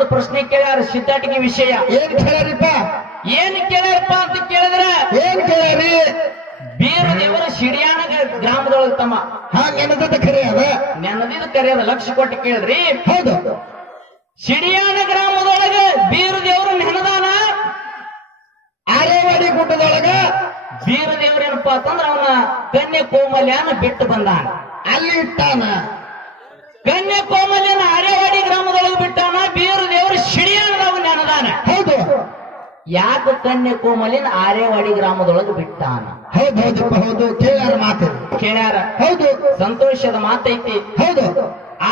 ಒಂದು ಪ್ರಶ್ನೆ ಕೇಳ್ಯಾರ ಸಿದ್ಧಾಟಿಗೆ ವಿಷಯ. ಏನ್ ಕೇಳ್ಯಾರಿಪ್ಪ? ಏನ್ ಕೇಳ್ಯಾರಪ್ಪ ಅಂತ ಕೇಳಿದ್ರ ಏನ್ ಕೇಳ್ಯಾರಿ? ಬೀರ ದೇವರ ಶಿಡಿಯಾಣ ಗ್ರಾಮದೊಳಗೆ ತಮ್ಮ. ಹಾ, ನೆನದ ಕರೆ ಅದ, ನೆನದಿದ ಕರೆಯದ ಲಕ್ಷ್ಯ ಕೊಟ್ಟು ಕೇಳಿದ್ರಿ. ಹೌದು. ಶಿಡಿಯಾಣ ಗ್ರಾಮದೊಳಗೆ ಬೀರ ದೇವರು ನೆನದಾನ. ಆರೇವಾಡಿ ಗುಡ್ಡದೊಳಗ ಬೀರ ದೇವರೇನಪ್ಪಾ ಅಂತಂದ್ರ ಅವನ ಕನ್ಯೆ ಕೋಮಲ್ಯನ ಬಿಟ್ಟು ಬಂದಾನ, ಅಲ್ಲಿ ಇಟ್ಟಾನ. ಕನ್ಯೆ ಕೋಮಲ್ಯನ ಆರೇವಾಡಿ ಗ್ರಾಮದೊಳಗೆ ಬಿಟ್ಟಾನ. ಬೀರ ದೇವರು ಶಿಡಿಯಾಣದಾಗ ನೆನದಾನ. ಹೌದು. ಯಾಕೆ ಕನ್ಯೆ ಕೋಮಲ್ಯನ ಆರೇವಾಡಿ ಗ್ರಾಮದೊಳಗೆ ಬಿಟ್ಟಾನ? ಹೌದು ಹೌದಪ್ಪ, ಹೌದು. ಕೇಳ್ಯಾರ ಮಾತು ಕೇಳ್ಯಾರ. ಹೌದು. ಸಂತೋಷದ ಮಾತೈತಿ. ಹೌದು.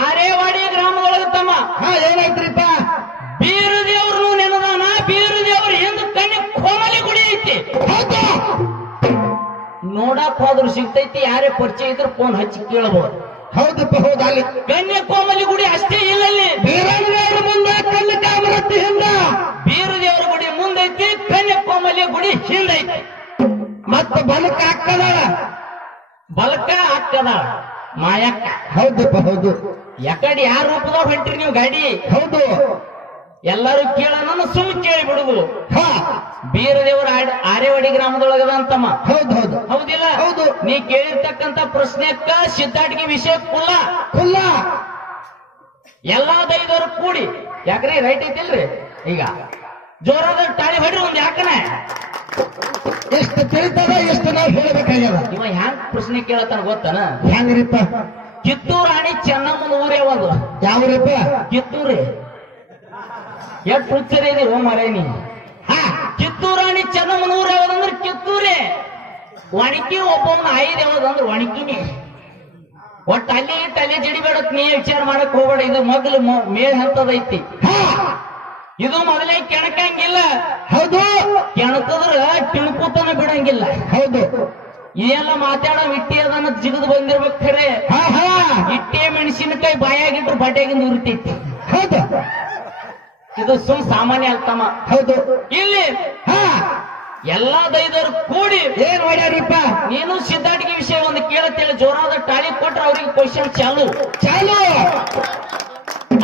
ಆರೇವಾಡಿ ಗ್ರಾಮದೊಳಗೆ ತಮ್ಮ. ಹಾ, ಏನಾಯ್ತ್ರಿಪ್ಪ? ಬೀರ ದೇವ್ರನು ನೆನದಾನ. ಬೀರ ದೇವ್ರ ಹಿಂದ ಕನ್ಯೆ ಕೋಮಲಿ ಗುಡಿ ಐತಿ. ಹೌದು. ನೋಡಕ್ ಹೋದ್ರು ಸಿಗ್ತೈತಿ. ಯಾರೇ ಪರಿಚಯ ಇದ್ರೆ ಫೋನ್ ಹಚ್ಚಿ ಕೇಳಬಹುದು. ಹೌದಪ್ಪ, ಹೌದು. ಅಲ್ಲಿ ಕನ್ಯೆ ಕೋಮಲಿ ಗುಡಿ ಅಷ್ಟೇ ಇಲ್ಲ. ಅಲ್ಲಿ ಬೀರಣ್ಣವ್ರ ಮುಂದೆ ಕಲ್ಲು ಕಾಮರತ್ತಿ ಹಿಂದ ಬೀರ ದೇವರ ಗುಡಿ ಮುಂದೈತಿ, ಕನ್ಯೆ ಕೋಮಲಿ ಗುಡಿ ಹಿಂದೈತಿ. ಮತ್ತೆ ಬಲಕ ಹಾಕದಾಳ, ಬಲಕ ಹಾಕದ ಮಾಯಕ್ಕ. ಹೌದಪ್ಪ, ಹೌದು. ಯಾಕಡೆ ಯಾರ ರೂಪದಾಗ ಹೊಂಟ್ರಿ ನೀವು ಗಾಡಿ? ಹೌದು. ಎಲ್ಲಾರು ಕೇಳೋಣ, ಸುಮ್ ಕೇಳಿ ಬಿಡುದು. ಹಾ, ಬೀರ ದೇವರ ಆರೇವಾಡಿ ಗ್ರಾಮದೊಳಗದ ಅಂತಮ್ಮ. ಹೌದು ಹೌದು ಹೌದಿಲ್ಲ? ಹೌದು. ನೀ ಕೇಳಿರ್ತಕ್ಕಂತ ಪ್ರಶ್ನೆಕ್ಕ ಸಿದ್ಧಾಟಿಗೆ ವಿಷಯ ಕುಲ್ಲ ಕುಲ್ಲ ಎಲ್ಲಾ ದೈದವರು ಕೂಡಿ. ಯಾಕ್ರಿ ರೈಟ್ ಐತಿಲ್ರಿ? ಈಗ ಜೋರಾದ ಟಾಳಿ ಹೊಡ್ರಿ ಒಂದ್ ಯಾಕನ. ಎಷ್ಟು ತಿಳಿತದ, ಎಷ್ಟು ನಾವು ಹೇಳಬೇಕಾಗ್ಯದ. ಇವ ಹ್ಯಾಂಗ್ ಪ್ರಶ್ನೆ ಕೇಳತ್ತಾನ ಗೊತ್ತಾನ? ಹೆಂಗ್ರಿಪ್ಪ? ಕಿತ್ತೂರು ರಾಣಿ ಚೆನ್ನಮ್ಮನ ಊರೇ ಯಾವುದು? ಯಾವ್ರಿಪ್ಪ? ಕಿತ್ತೂರಿ. ಎಷ್ಟು ಹುಚ್ಚರಿ ಇದೆ ಓ ಮರೇನಿ. ಹಾ, ಕಿತ್ತೂರು ರಾಣಿ ಚೆನ್ನಮ್ಮನ ಊರು ಯಾವ್ದಂದ್ರೆ ಕಿತ್ತೂರೇ. ಒಣಕಿ ಒಬ್ಬವನ್ನ ಐದು ಯಾವ್ದಂದ್ರೆ ಒಣಕಿನಿ. ಒಟ್ಟು ಅಲ್ಲಿ ಇಟ್ಟು ಅಲ್ಲಿ ಜಡಿಬೇಡತ್ ನೀ ವಿಚಾರ ಮಾಡಕ್ ಹೋಗ್ಬೇಡ. ಇದು ಮಗ್ಲು ಮೇಲ್ ಹಂತದೈತಿ. ಹಾ, ಇದು ಮೊದಲೇ ಕೆಣಕಂಗಿಲ್ಲ. ಹೌದು. ಕೆಣಕದ್ರ ತಿಳ್ಕೂತನ ಬಿಡಂಗಿಲ್ಲ. ಹೌದು. ಇದೆಲ್ಲ ಮಾತಾಡೋ ಇಟ್ಟಿ ಅದನ್ನ ಜಿಗದ್ ಬಂದಿರ್ಬೇಕು ಖರೆ. ಹಾ ಹಾ, ಇಟ್ಟೆ ಮೆಣಸಿನಕಾಯಿ ಬಾಯಾಗಿಟ್ರು ಬಟ್ಟೆಗಿಂದ ಉರಿತೈತಿ. ಹೌದು. ಇದು ಸುಮ್ ಸಾಮಾನ್ಯ ಅಲ್ತಮ್ಮ. ಹೌದು. ಇಲ್ಲಿ ಹಾ, ಎಲ್ಲಾ ದೈದರು ಕೂಡಿ ಏನ್ ಮಾಡ್ಯಾರಿಪ್ಪ? ನೀನು ಸಿದ್ಧಾಟಿಗೆ ವಿಷಯ ಒಂದು ಕೇಳತ್ತೇಳಿ ಜೋರಾದ ಟಾಳಿ ಕೊಟ್ರೆ ಅವ್ರಿಗೆ ಕ್ವಶನ್ ಚಾಲು. ಚಾಲು.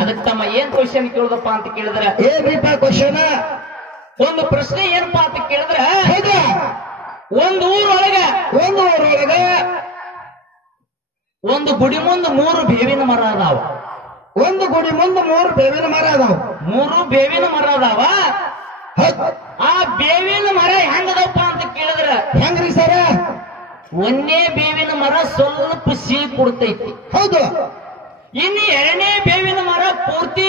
ಅದಕ್ಕೆ ತಮ್ಮ ಏನ್ ಕ್ವಶನ್ ಕೇಳುದಪ್ಪ ಅಂತ ಕೇಳಿದ್ರೆ, ಏನ್ರಿಪ್ಪ ಕ್ವಶನ್? ಒಂದು ಪ್ರಶ್ನೆ ಏನಪ್ಪಾ ಅಂತ ಕೇಳಿದ್ರೆ, ಹೌದು. ಒಂದು ಊರೊಳಗ ಒಂದು ಗುಡಿ ಮುಂದೆ 3 ಬೇವಿನ ಮರ ಅದಾವ. ಒಂದು ಗುಡಿ ಮುಂದೆ 3 ಬೇವಿನ ಮರ ಅದಾವ. 3 ಬೇವಿನ ಮರ ಅದಾವ. ಹೌದು. ಆ ಬೇವಿನ ಮರ ಹೆಂಗದಪ್ಪ ಅಂತ ಕೇಳಿದ್ರೆ, ಹೆಂಗ್ರಿ ಸರ? ಒಂದೇ ಬೇವಿನ ಮರ ಸ್ವಲ್ಪ ಸಿಹಿ ಕೊಡ್ತೈತಿ. ಹೌದು. ಇನ್ನು 2ನೇ ಬೇವಿನ ಮರ ಪೂರ್ತಿ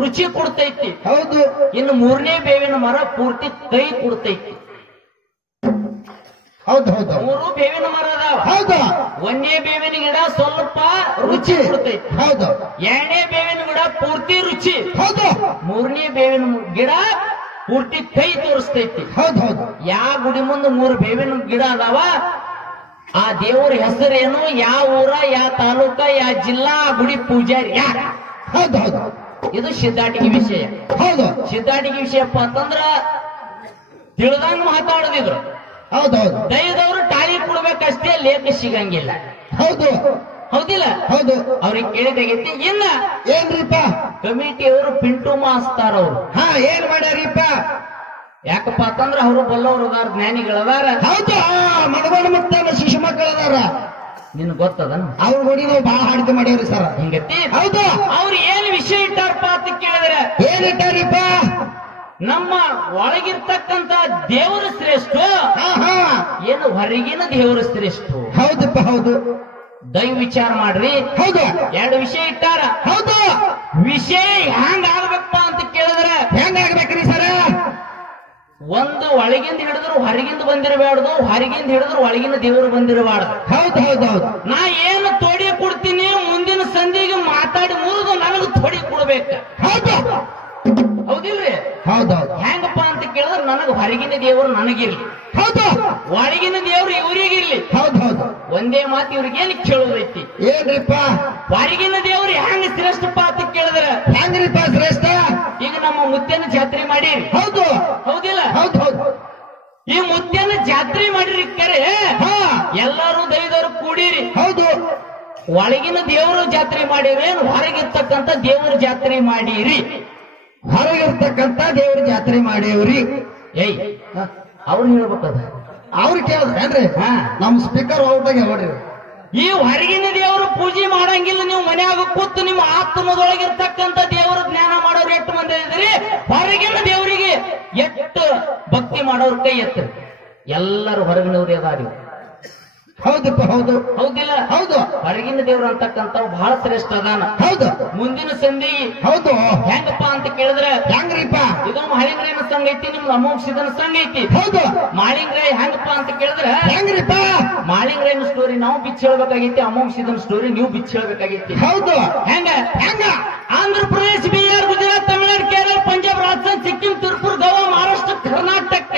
ರುಚಿ ಕೊಡ್ತೈತಿ. ಹೌದು. ಇನ್ನು 3ನೇ ಬೇವಿನ ಮರ ಪೂರ್ತಿ ಕೈ ಕೊಡ್ತೈತಿ. ಹೌದು ಹೌದು 3 ಬೇವಿನ ಮರ ಅದಾವ. ಹೌದು. 1ನೇ ಬೇವಿನ ಗಿಡ ಸ್ವಲ್ಪ ರುಚಿ ಕೊಡ್ತೈತಿ. ಹೌದು. 2ನೇ ಬೇವಿನ ಗಿಡ ಪೂರ್ತಿ ರುಚಿ. ಹೌದು. 3ನೇ ಬೇವಿನ ಗಿಡ ಪೂರ್ತಿ ಕೈ ತೋರಿಸ್ತೈತಿ. ಹೌದು ಹೌದು. ಯಾವ ಗುಡಿ ಮುಂದೆ 3 ಬೇವಿನ ಗಿಡ ಅದಾವ, ಆ ದೇವರ ಹೆಸರೇನು, ಯಾವ ಊರ, ಯಾವ ತಾಲೂಕ, ಯಾವ ಜಿಲ್ಲಾ, ಆ ಗುಡಿ ಪೂಜಾರಿ ಯಾರ? ಹೌದು ಹೌದು. ಇದು ಸಿದ್ಧಾಟಿಗೆ ವಿಷಯ. ಹೌದು. ಸಿದ್ಧಾಟಿಗೆ ವಿಷಯಪ್ಪ ಅಂತಂದ್ರ ತಿಳಿದಂಗ ಮಾತಾಡೋದಿದ್ರು. ಹೌದು ಹೌದು. ದೈದವರು ಟಾಳಿ ಕೊಡ್ಬೇಕಷ್ಟೇ, ಲೇಖ ಸಿಗಂಗಿಲ್ಲ. ಹೌದು. ಹೌದಿಲ್ಲ? ಹೌದು. ಅವ್ರಿಗೆ ಕೇಳಿದಾಗೈತಿ. ಇನ್ನ ಏನ್ರಿಪ್ಪ? ಕಮಿಟಿಯವರು ಪಿಂಟು ಮಾಸ್ತಾರ ಅವರು. ಹಾ, ಏನ್ ಮಾಡ್ಯಾರಿಪ್ಪ? ಯಾಕಪ್ಪ ಅಂತಂದ್ರ ಅವರು ಬಲ್ಲವರು ಅದಾರ, ಜ್ಞಾನಿಗಳದಾರ. ಹೌದು. ಮನಗಣ ಮುಕ್ತಾನ ಶಿಶು ಮಕ್ಕಳದಾರ. ನಿನ್ ಗೊತ್ತದ? ಅವ್ರ ಗುಡಿ ನಾವು ಬಹಳ ಹಾಡಿಕೆ ಮಾಡ್ಯಾವ್ರಿ ಸರ್. ಹಿಂಗತಿ. ಹೌದು. ಅವ್ರು ಏನ್ ವಿಷಯ ಇಟ್ಟಾರಪ್ಪ ಅಂತ ಕೇಳಿದ್ರೆ, ಏನಿಟ್ಟಾರಿಪ್ಪ? ನಮ್ಮ ಒಳಗಿರ್ತಕ್ಕಂತ ದೇವರ ಶ್ರೇಷ್ಠ, ಹಾ ಹಾ, ಏನು ಹೊರಗಿನ ದೇವರ ಶ್ರೇಷ್ಠ. ಹೌದಪ್ಪ, ಹೌದು. ದೈವ ವಿಚಾರ ಮಾಡ್ರಿ. ಹೌದು. 2 ವಿಷಯ ಇಟ್ಟಾರ. ಹೌದು. ವಿಷಯ ಹ್ಯಾಂಗ ಆಗ್ಬೇಕಪ್ಪ ಅಂತ ಕೇಳಿದ್ರೆ, ಹೆಂಗಾಗ್ಬೇಕ್ರಿ ಸರ? ಒಂದು ಒಳಗಿಂದ ಹಿಡಿದ್ರು ಹೊರಗಿಂದ ಬಂದಿರಬಾರ್ದು, ಹೊರಗಿಂದ ಹಿಡಿದ್ರು ಒಳಗಿನ ದೇವರು ಬಂದಿರಬಾರ್ದು. ಹೌದು ಹೌದು ಹೌದು. ನಾ ಏನು ತೋಡಿ ಕೊಡ್ತೀನಿ, ಮುಂದಿನ ಸಂಧಿಗೆ ಮಾತಾಡಿ ಮುರಿದು ನನಗೆ ತೋಡಿ ಕೊಡ್ಬೇಕು. ಹೌದು. ಹೌದಿಲ್ರಿ? ಹೌದೌದು. ಹೆಂಗಪ್ಪ ಅಂತ ಕೇಳಿದ್ರೆ, ನನಗೆ ಹೊರಗಿನ ದೇವರು ನನಗಿರ್ಲಿ, ಹೌದು. ಒಳಗಿನ ದೇವರು ಇವರಿಗಿರ್ಲಿ. ಹೌದು ಹೌದು. ಒಂದೇ ಮಾತು ಇವ್ರಿಗೆ ಏನು ಕೇಳೋದೈತಿ? ಏನ್ರಿಪ್ಪ? ಹೊರಗಿನ ದೇವರು ಹೆಂಗ ಶ್ರೇಷ್ಠಪ್ಪ ಅಂತ ಕೇಳಿದ್ರೆ, ಹೆಂಗ್ರಿಪ್ಪ ಶ್ರೇಷ್ಠ? ಈಗ ನಮ್ಮ ಮುತ್ತೇನ ಜಾತ್ರೆ ಮಾಡಿರಿ. ಹೌದು. ಹೌದಿಲ್ಲ? ಹೌದು ಹೌದು. ಈ ಮುತ್ತೇನ ಜಾತ್ರೆ ಮಾಡಿರಿ ಕರೆ, ಹಾ, ಎಲ್ಲರೂ ದೈವರು ಕೂಡಿರಿ. ಹೌದು. ಒಳಗಿನ ದೇವರು ಜಾತ್ರೆ ಮಾಡಿರಿ, ಹೊರಗಿರ್ತಕ್ಕಂಥ ದೇವರ ಜಾತ್ರೆ ಮಾಡಿರಿ. ಹೊರಗಿರ್ತಕ್ಕಂತ ದೇವ್ರ ಜಾತ್ರೆ ಮಾಡೇವ್ರಿ. ಏಯ್ ಅವ್ರು ಹೇಳ್ಬೇಕದ ಅವ್ರು ಕೇಳಿದ್ರೇನ್ರಿ? ಹಾ. ನಮ್ ಸ್ಪೀಕರ್ ಔಟಾಗಿ ನೋಡ್ರಿ. ಈ ಹೊರಗಿನ ದೇವರು ಪೂಜೆ ಮಾಡಂಗಿಲ್ಲ, ನೀವು ಮನ್ಯಾಗ ಕೂತು ನಿಮ್ಮ ಆತ್ಮದೊಳಗಿರ್ತಕ್ಕಂಥ ದೇವರ ಜ್ಞಾನ ಮಾಡೋರು ಎಷ್ಟು ಮಂದಿ ಇದ್ರಿ? ಹೊರಗಿನ ದೇವರಿಗೆ ಎಷ್ಟು ಭಕ್ತಿ ಮಾಡೋರ್ ಕೈ ಎತ್ತರಿ. ಎಲ್ಲರೂ ಹೊರಗಿನವ್ರು ಅದಾರಿ. ಹೌದಪ್ಪ, ಹೌದು. ಹೌದಿಲ್ಲ? ಹೌದು. ಹೊರಗಿನ ದೇವ್ರು ಅಂತಕ್ಕಂಥವ್ ಬಹಳ ಶ್ರೇಷ್ಠ ಅದಾನ. ಹೌದು. ಮುಂದಿನ ಸಂಧಿ ಹೌದು. ಹೆಂಗಪ್ಪ ಅಂತ ಕೇಳಿದ್ರೆ, ಹೆಂಗ್ರಿಪ್ಪ? ಇದು ಮಾಳಿಂಗ್ರಾಯನ ಸಂಘ ಐತಿ, ನಿಮ್ದು ಅಮೋಘಸಿದನ ಸಂಘ ಐತಿ. ಹೌದು. ಮಾಳಿಂಗ್ರಾಯ ಹೆಂಗಪ್ಪ ಅಂತ ಕೇಳಿದ್ರೆ, ಹೆಂಗ್ರಿಪ್ಪ? ಮಾಳಿಂಗ್ರಾಯನ ಸ್ಟೋರಿ ನಾವು ಬಿಚ್ಚಿ ಹೇಳ್ಬೇಕಾಗೈತಿ, ಅಮೋಘಸಿದನ ಸ್ಟೋರಿ ನೀವು ಬಿಚ್ಚಿ ಹೇಳ್ಬೇಕಾಗೈತಿ. ಹೌದು. ಹೆಂಗ ಹೆಂಗ? ಆಂಧ್ರ ಪ್ರದೇಶ, ಬಿಹಾರ್, ಗುಜರಾತ್, ತಮಿಳುನಾಡು, ಕೇರಳ, ಪಂಜಾಬ್, ರಾಜಸ್ಥಾನ್, ಸಿಕ್ಕಿಂ, ತ್ರಿಪುರ, ಗೋವಾ, ಮಹಾರಾಷ್ಟ್ರ, ಕರ್ನಾಟಕ.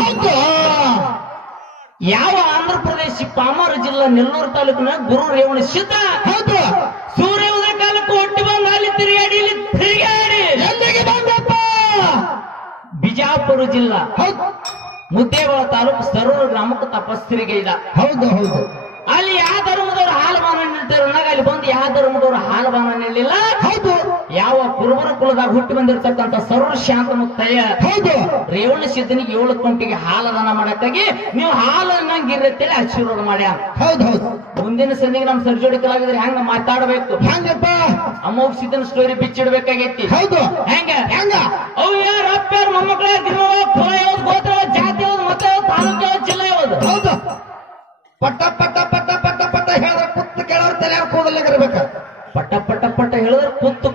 ಹೌದು. ಯಾವ ಆಂಧ್ರ ಪ್ರದೇಶ ಪಾಮಾರ ಜಿಲ್ಲಾ ನೆಲ್ಲೂರು ತಾಲೂಕಿನ ಗುರು ರೇವಣ ಸಿದ್ಧ. ಹೌದು. ಸೂರ್ಯ ಉದಯ ಕಾಲಕ್ಕೆ ಒಟ್ಟಿ ಬಂದು ಅಲ್ಲಿ ತಿರುಗಾಡಿ ಇಲ್ಲಿ ತಿರುಗಾಡಿ ಎಲ್ಲಿಗೆ ಬಂದಪ್ಪ? ಬಿಜಾಪುರ ಜಿಲ್ಲಾ ಹೌದು. ಮುದ್ದೇಬೇಳ ತಾಲೂಕು ಸರೂರು ಗ್ರಾಮಕ್ಕೆ ತಪಸ್ಸಿರಿಗೆ ಇದ. ಹೌದು. ಹೌದು. ಅಲ್ಲಿ ಯಾವ ಧರ್ಮದವ್ರು ಹಾಲುಮಾನ ನಿಲ್ತಾರೆ ಅಲ್ಲಿ ಬಂದು ಯಾವ ಧರ್ಮದವ್ರು ಹಾಲುಮಾನ ನಿಲ್ಲಿಲ್ಲ. ಹೌದು. ಯಾವ ಕುರುಬರ ಕುಲದಾಗ ಹುಟ್ಟಿ ಬಂದಿರತಕ್ಕಂತ ಸರ್ವ ಶಾಂತ ಮುಕ್ತಯ್ಯ ಹೌದು. ರೇವಣ ಸಿದ್ಧನಿಗೆ 7 ಗಂಟೆಗೆ ಹಾಲದಾನ ಮಾಡಕ್ಕಾಗಿ ನೀವು ಹಾಲು ಅನ್ನಂಗಿರತ್ತೇಳಿ ಆಶೀರ್ವಾದ ಮಾಡ್ಯಾರ. ಹೌದು. ಹೌದು. ಮುಂದಿನ ಸಂದಿಗೆ ನಮ್ ಸರ್ಜೋಡಿ ಕಲಾವಿದ್ರೆ ಹೆಂಗ ಮಾತಾಡಬೇಕು, ಹೆಂಗಪ್ಪ? ಅಮೋಘ ಸಿದ್ಧನ ಸ್ಟೋರಿ ಬಿಚ್ಚಿಡ್ಬೇಕಾಗೈತಿ. ಹೌದು. ಹೆಂಗ ಹೆಂಗ? ಅವು ಯಾರು ಅಪ್ಪ್ಯಾರ ಮೊಮ್ಮಕ್ಕಳ ಕುಲ ಯಾವ್ದು, ಗೋತ್ರ ಯಾವ್ದು, ಜಾತಿ ಯಾವ್ದು, ಮತ ಯಾವ್ದು, ತಾಲೂಕು ಯಾವ್ದು, ಜಿಲ್ಲಾ ಯಾವ್ದು. ಹೌದು. ಪಟ್ಟ ಪಟ್ಟ ಪಟ್ಟ ಪಟ್ಟ ಪಟ್ಟ ಹೇಳಿದ್ರೆ ಕುತ್ತು ಕೇಳೋರ್ ತಲೆ ಕೂದಲಿಗಿರ್ಬೇಕ. ಪಟ್ಟ ಪಟ್ಟ ಪಟ್ಟ ಹೇಳಿದ್ರೆ ಕುತ್ತು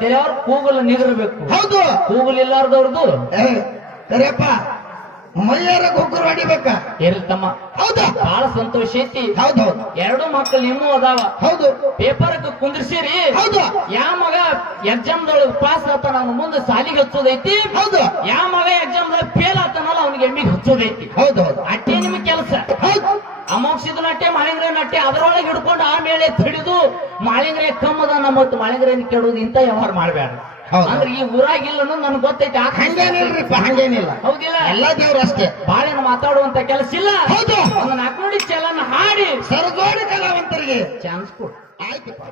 ತೆರೆಯವ್ರ ಕೂಗಲು ನಿಗಿರ್ಬೇಕು. ಹೌದು. ಕೂಗಲಿಲ್ಲಾರ್ದವ್ರದ್ದು ಸರಿಯಪ್ಪ, ಮೈಯಾರ ಗುಗ್ಗರು ಹೊಡಿಬೇಕ. ಇರ್ಲಿ ತಮ್ಮ. ಹೌದು. ಬಹಳ ಸಂತೋಷ ಐತಿ. ಹೌದು. 2 ಮಕ್ಕಳು ನಿಮ್ಮೂ ಅದಾವ. ಹೌದು. ಪೇಪರ್ ಕುಂದ್ರಿಸಿರಿ. ಹೌದು. ಯಾವ ಮಗ ಎಕ್ಸಾಮ್ದೊಳಗೆ ಪಾಸ್ ಆತಾನ ಅವ್ನ ಮುಂದೆ ಸಾಲಿಗೆ ಹಚ್ಚೋದೈತಿ. ಹೌದು. ಯಾವ ಮಗ ಎಕ್ಸಾಮ್ದಾಗ ಫೇಲ್ ಆತಾನಲ್ಲ ಅವ್ನಿಗೆ ಎಮ್ಮಿಗೆ ಹಚ್ಚೋದೈತಿ. ಹೌದು. ಹೌದು. ಅಟ್ಟೆ ನಿಮ್ ಕೆಲಸ. ಹೌದು. ಅಮೋಘಸಿದ ನಟ್ಟೆ, ಮಾಳಿಂಗ್ರಾಯ ನಟ್ಟೆ ಅದ್ರೊಳಗೆ ಹಿಡ್ಕೊಂಡು ಆಮೇಲೆ ಹಿಡಿದು ಮಾಳಿಂಗ್ರಾಯ ಕಮ್ಮದಾನ ಮತ್ತು ಮಾಳಿಂಗ್ರಾಯನ ಕೆಡೋದು ಇಂತ ವ್ಯವಹಾರ ಮಾಡ್ಬೇಡ. ಹೌದು. ಅಂದ್ರೆ ಈ ಊರಾಗಿಲ್ಲ ನನ್ಗೆ ಗೊತ್ತೈತಿ. ಹಂಗೇನಿಲ್ರಿಪ್ಪ, ಹಂಗೇನಿಲ್ಲ. ಹೌದಿಲ್ಲ? ಎಲ್ಲ ದೇವ್ರು ಅಷ್ಟೇ. ಬಾಳೆನ ಮಾತಾಡುವಂತ ಕೆಲಸ ಇಲ್ಲ. ಹೌದು. ಒಂದು 4 ನುಡಿ ಚಲನ ಹಾಡಿ ಸರಜೋಡಿ ಕಲಾವಂತರಿಗೆ ಚಾನ್ಸ್ ಕೊಡು. ಆಯ್ತಪ್ಪ.